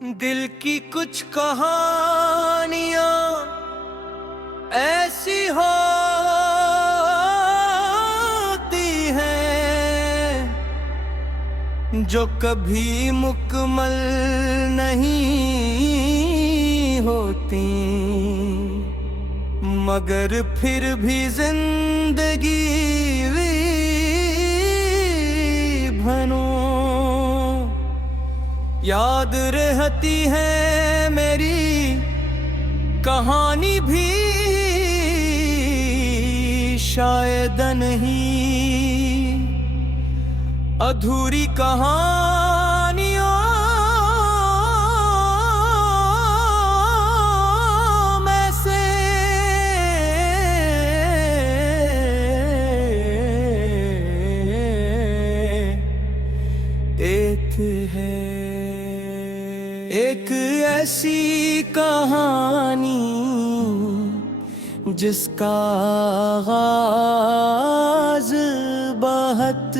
दिल की कुछ कहानियां ऐसी होती हैं जो कभी मुकम्मल नहीं होती, मगर फिर भी जिंदगी भनो याद रहती है मेरी कहानी भी शायद नहीं अधूरी कहानियों में से एक है। एक ऐसी कहानी जिसका आगाज़ बहुत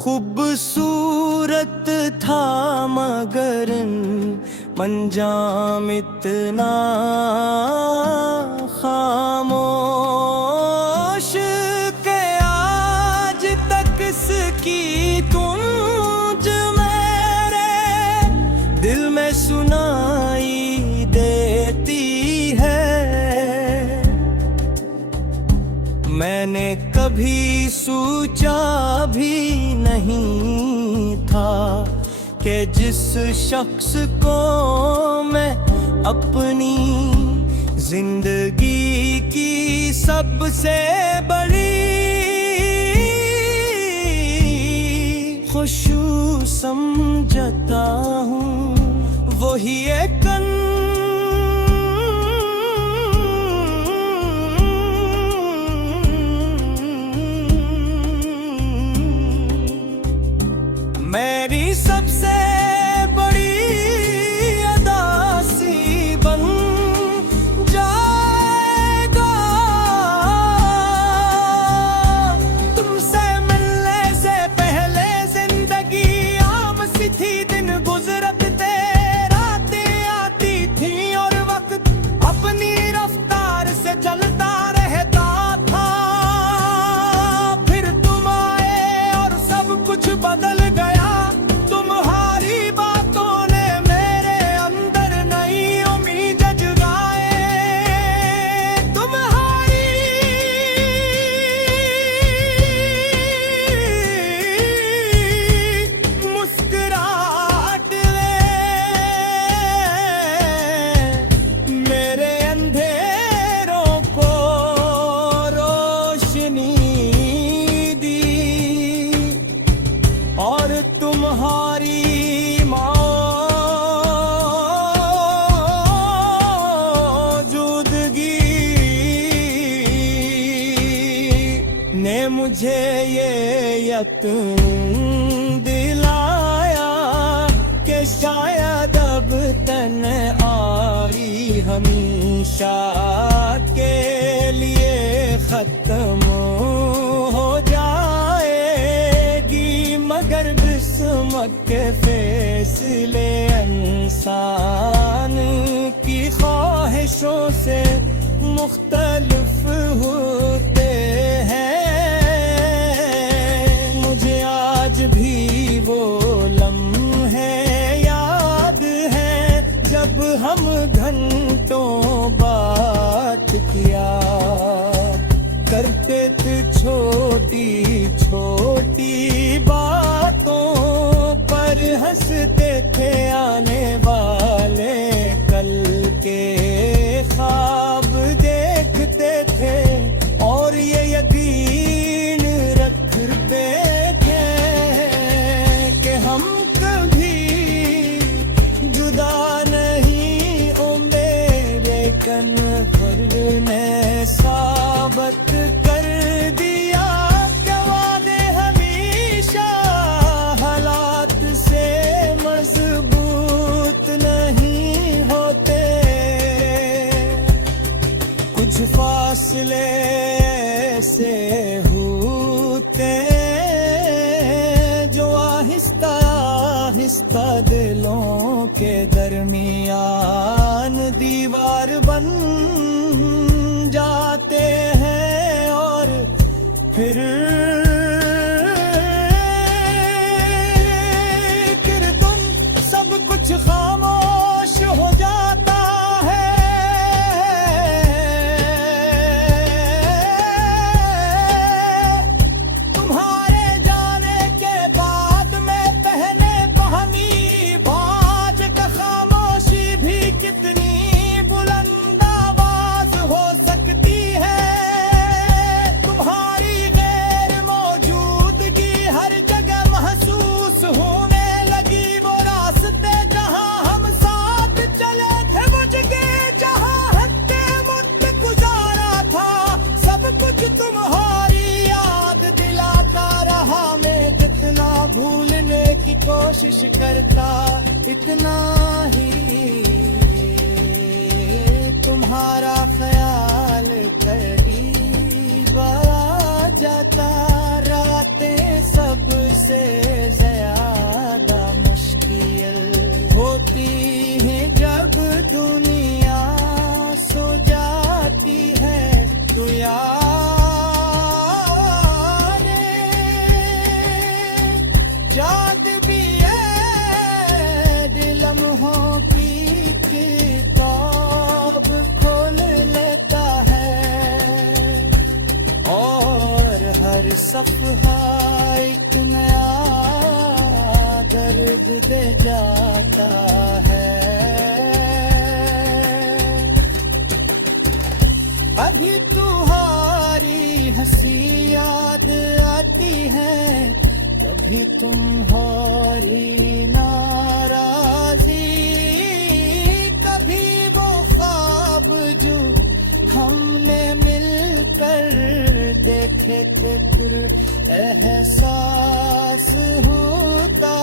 खूबसूरत था, मगर अंजाम इतना खामोश के आज तक इसकी गूंज मेरे दिल में सुनाई देती है। मैंने कभी सोचा भी नहीं था कि जिस शख्स को मैं अपनी जिंदगी की सबसे बड़ी खुशू समझता हूँ, वही एक मेरी सबसे बड़ी अदासी बन जाएगा। तुमसे मिलने से पहले जिंदगी आम सी थी, दिन गुजरते रातें आती थी और वक्त अपनी रफ्तार से चलता रहता था। फिर तुम आए और सब कुछ बदल गया। तुम्हारी मौजूदगी ने मुझे ये यकीन दिलाया कि शायद अब तन्हाई हमेशा के लिए खत्म हो जाएगी, मगर किस्मत के फैसले इंसान की ख्वाहिशों से मुख्तलिफ होते हैं। मुझे आज भी वो लम्हे याद हैं जब हम घंटों बात किया करते थे, छोटी छोटी बातों पर हंसते थे। आने वाले कल के ख्वाब देखते थे और ये यकीन रखते थे कि हम कभी जुदा नहीं होंगे, लेकिन फिर ने साबित कर दिया कि वादे हमेशा हालात से मजबूत नहीं होते। कुछ फासले से होते जो आहिस्ता आहिस्ता दिलों के दरमियान दीवार बन जाते हैं और फिर सब कुछ खामोश हो जाता है। तुम्हारे जाने के बाद मैं पहने पहनी बाज का खामोशी भी कितनी बुलंद आवाज हो सकती है। तुम्हारी गैर मौजूदगी हर जगह महसूस होने लगी। वो रास्ते जहां हम साथ चले थे, मुझे जहां हद मुद्द गुजारा था, सब कुछ तुम्हारी याद दिलाता रहा। मैं जितना भूलने की कोशिश करता, इतना ही तुम्हारा ख्याल करीब आ जाता। रातें सबसे ज्यादा मुश्किल होती हैं जब दुनिया सो जाती है। तो यारे याद भी है दिल लम्हों की किताब खोल लेता है और हर सफहा एक नया दर्द दे जाता है। अभी तुम्हारी हंसी याद आती है, कभी तुम्हारी नाराजी, कभी वो ख्वाब जो हमने मिलकर देखे थे, फिर एहसास होता